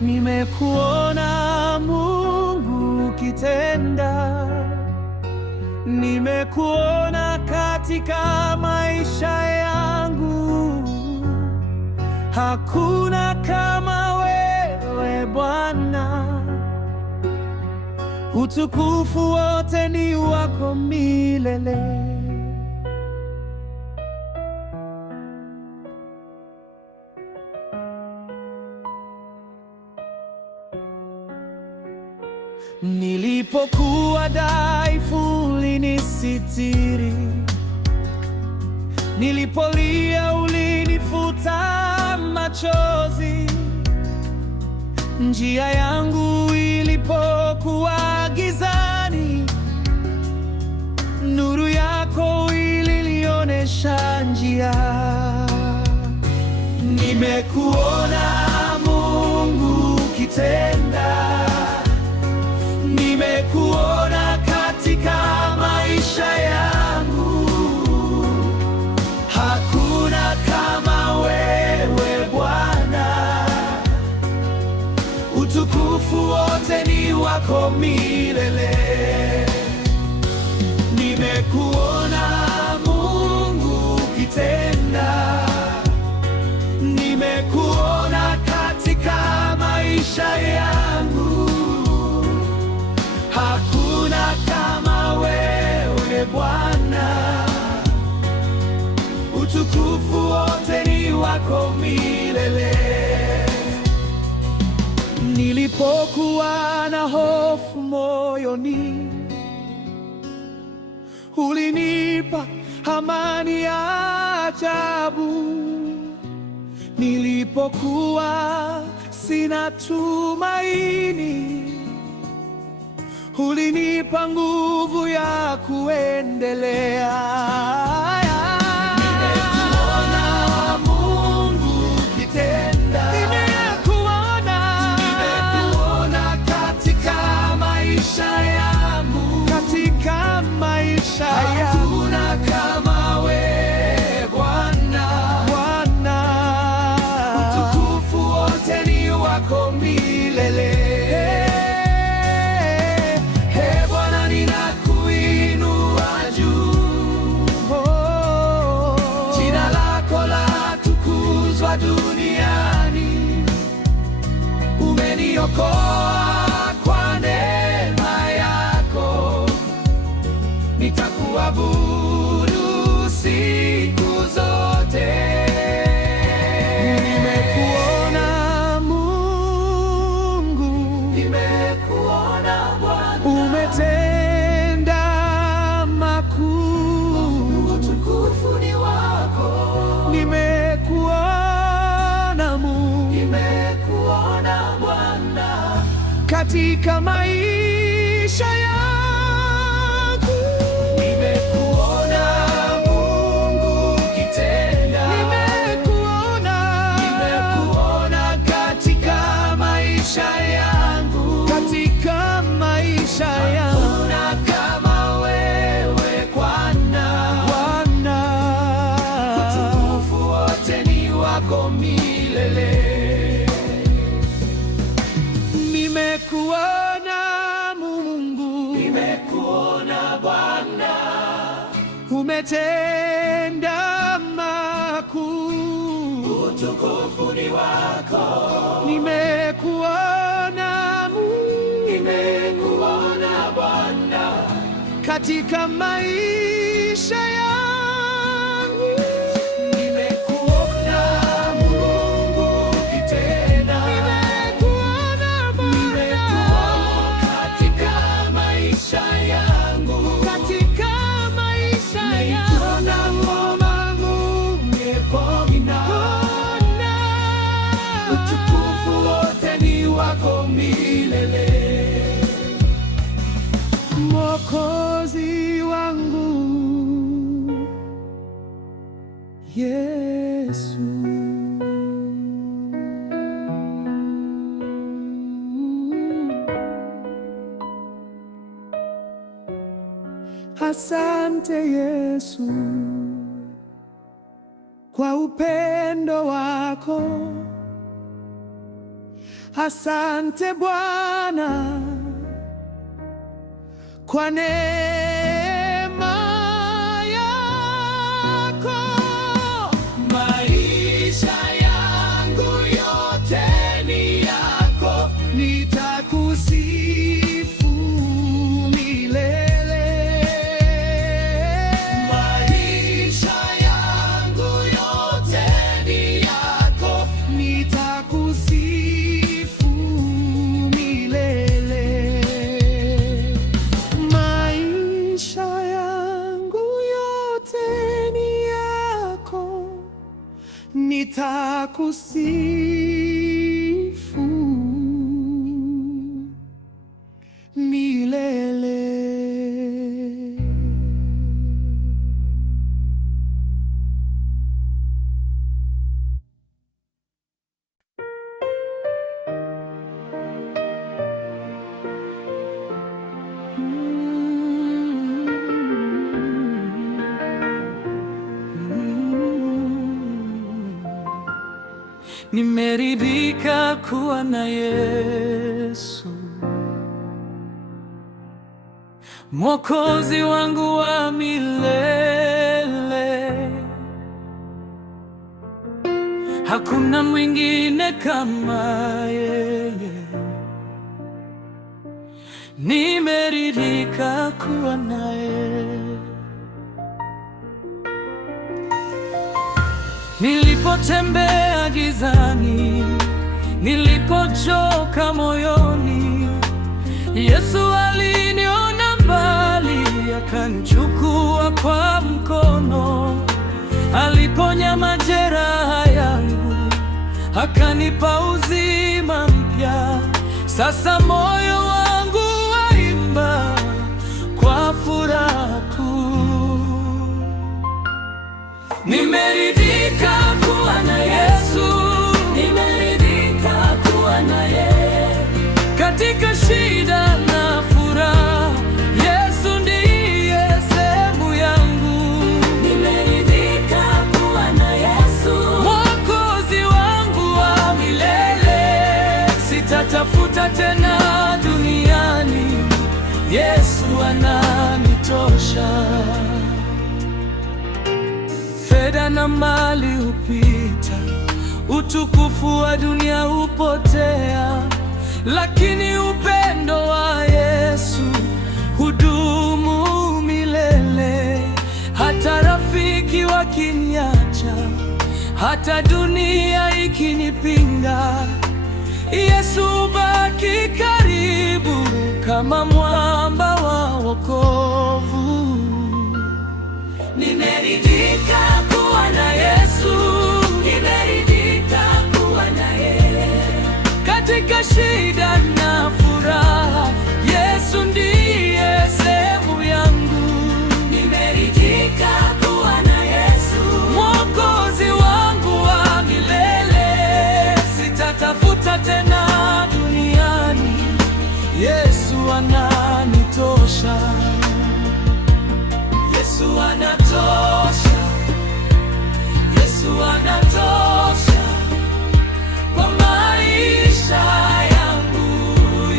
Nimekuona Mungu ukitenda, nimekuona katika maisha yangu. Hakuna kama wewe Bwana, utukufu wote ni wako milele. Nilipokuwa dhaifu ulinisitiri, nilipolia ulinifuta machozi. Njia yangu ilipokuwa gizani, nuru yako ilinionyesha njia. Nimekuona Mungu ukitenda, nimekuona katika maisha yangu. Hakuna kama wewe Bwana, utukufu wote ni wako milele. Nimekuona Mungu ukitenda, nimekuona katika maisha yangu. Hakuna kama wewe Bwana, utukufu wote ni wako milele. Nilipokuwa na hofu moyoni, ulinipa amani ya ajabu. Nilipokuwa sina tumaini, ulinipa nguvu ya kuendelea. Nimekuona Mungu ukitenda, nimekuona katika maisha yangu, katika maisha yangu. Hakuna kama wewe Bwana, utukufu wote ni wako milele. Duniani umeniokoa kwa neema yako, nitakuabudu siku zote. Nimekuona Mungu, nimekuona Bwana, umetenda makuu, utukufu ni wako. Nimekuona Bwana katika maisha yangu. Nimekuona Mungu ukitenda, nimekuona katika maisha yangu, katika maisha yangu. Hakuna kama wewe Bwana, utukufu wote ni wako milele. Nimekuona Mungu, nimekuona Bwana, umetenda makuu, utukufu ni wako. Nimekuona Mungu, nimekuona Bwana katika maisha yangu. Utukufu wote ni wako milele. Mwokozi wangu Yesu, asante Yesu kwa upendo wako. Asante Bwana kwa neema yako. Maisha yangu yote ni yako, nitakusifu milele. Maisha yangu yote ni yako, nitakusifu milele. Maisha yangu yote ni yako, nitakusifu milele. Nimeridhika kuwa na Yesu, Mwokozi wangu wa milele. Hakuna mwingine kama yeye. Nimeridhika kuwa naye. Nilipotembea gizani, nilipochoka moyoni, Yesu aliniona mbali, akanichukua kwa mkono. Aliponya majeraha yangu, akanipa uzima mpya. Sasa moyo wangu waimba kwa furaha kuu. Nimeridhika kuwa na Yesu, nimeridhika kuwa na yeye. Katika shida na furaha, Yesu ndiye sehemu yangu. Nimeridhika kuwa na Yesu, Mwokozi wangu wa milele. Sitatafuta tena duniani, Yesu ananitosha. Fedha na mali hupita, utukufu wa dunia hupotea, lakini upendo wa Yesu hudumu milele. Hata rafiki wakiniacha, hata dunia ikinipinga, Yesu hubaki karibu kama mwamba wa wokovu. Nimeridhika kuwa na Yesu, nimeridhika kuwa na yeye. Katika shida na furaha, Yesu ndiye sehemu yangu. Nimeridhika kuwa na Yesu, Mwokozi wangu wa milele. Sitatafuta tena duniani, Yesu ananitosha. Yesu anatosha, Yesu anatosha kwa maisha yangu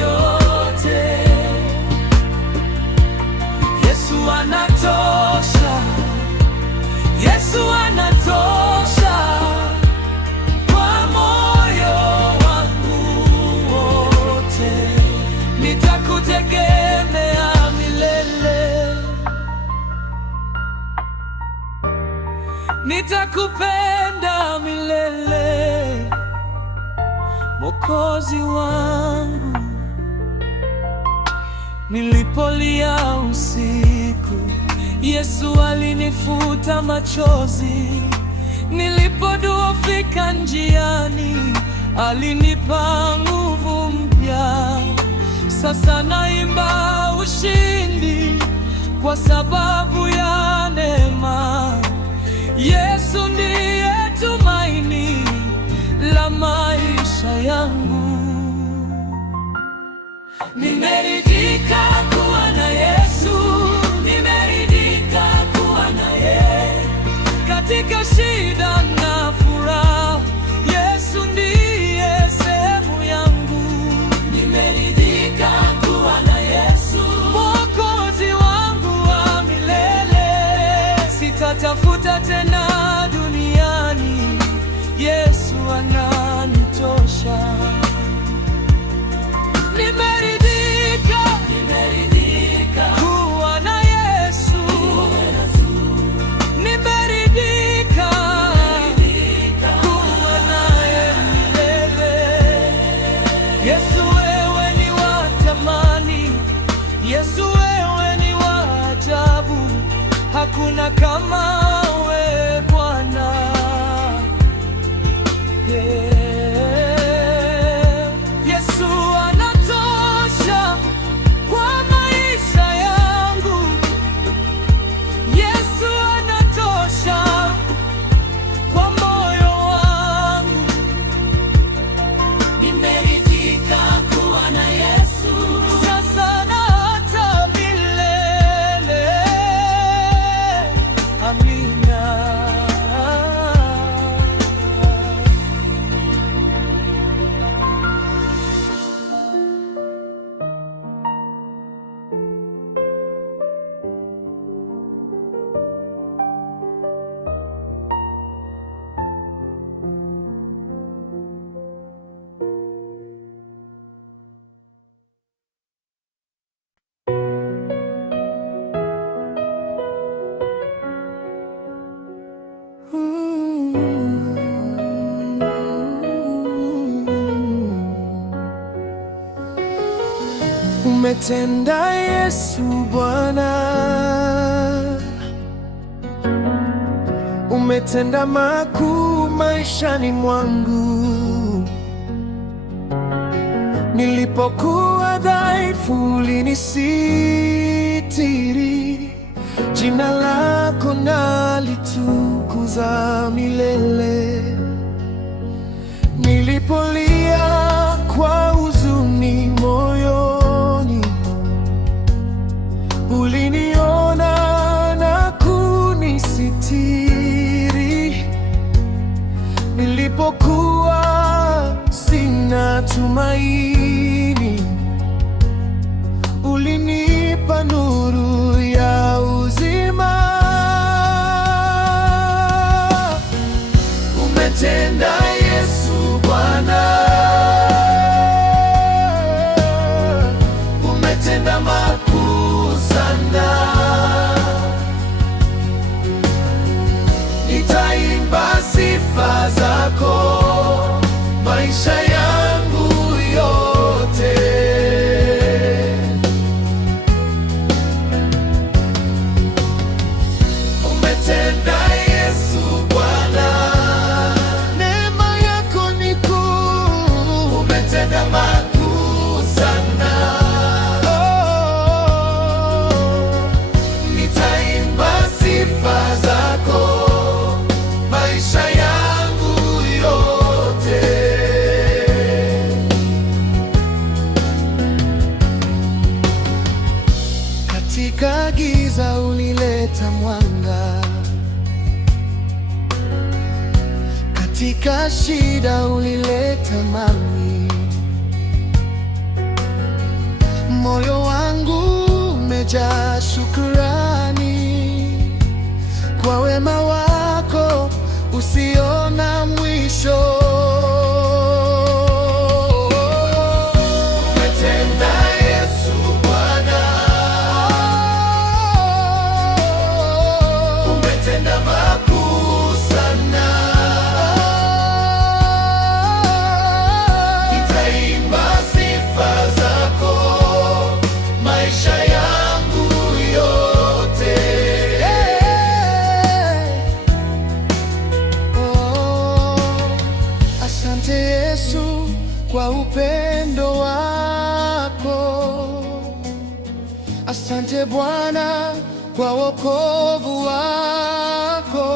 yote. Yesu anatosha, Yesu anatosha kwa moyo wangu wote. Nitakutegemea milele, nitakupenda milele, Mwokozi wangu. Nilipolia usiku, Yesu alinifuta machozi. Nilipodhoofika njiani, alinipa nguvu mpya. Sasa naimba ushindi kwa sababu ya neema. Yesu ndiye tumaini la maisha yangu. Nimeridhika kuwa na Yesu, nimeridhika kuwa na yeye. Katika shida na furaha, Yesu ndiye sehemu yangu. sitatafuta tena duniani, Yesu ananitosha. Nimeridhika kuwa na Yesu, nimeridhika kuwa naye milele. Yesu wewe ni wa thamani, Yesu wewe ni wa ajabu, hakuna kama wewe Bwana. Yesu anatosha kwa maisha yangu, Yesu anatosha kwa moyo wangu. Nimeridhika kuwa na Yesu, sasa na hata milele. Amina. Umetenda Yesu Bwana, umetenda makuu maishani mwangu. Nilipokuwa dhaifu ulinisitiri, jina lako nalitukuza milele. Nilipolia kwa huzuni moyoni, uliniona na kunisitiri. Nilipokuwa sina tumaini, ulinipa nuru ya uzima. Umetenda Yesu Bwana, umetenda makuu sana. Nitaimba sifa zako maisha yangu yote. Umetenda Yesu Bwana, neema yako ni kuu. Umetenda makuu sana. Nitaimba sifa zako maisha yangu yote. Katika giza ulileta mwanga, katika shida ulileta amani. Moyo wangu umejaa shukrani kwa wema wako usio na mwisho. Umetenda Yesu Bwana, umetenda makuu sana. Nitaimba sifa zako maisha yangu yote. Asante Yesu kwa upendo wako, asante Bwana kwa wokovu wako.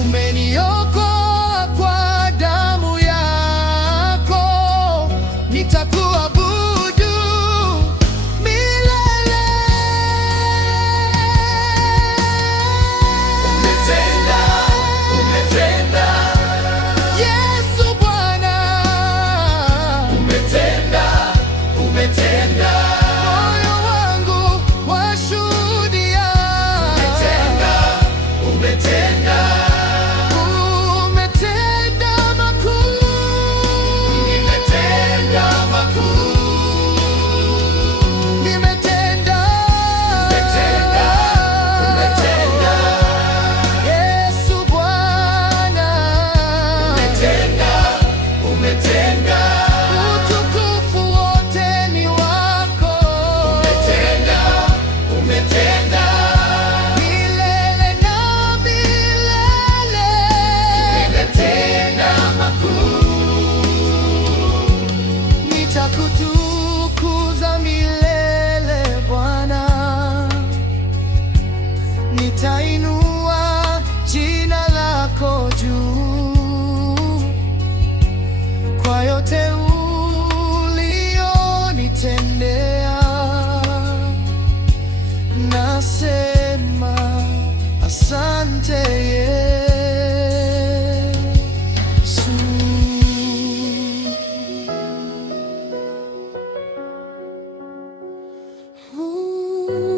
Umeniokoa kwa damu yako, nitakuabudu milele. Umetenda Yesu Bwana, umetenda. Moyo wangu washuhudia. asante Yesu. Ooh.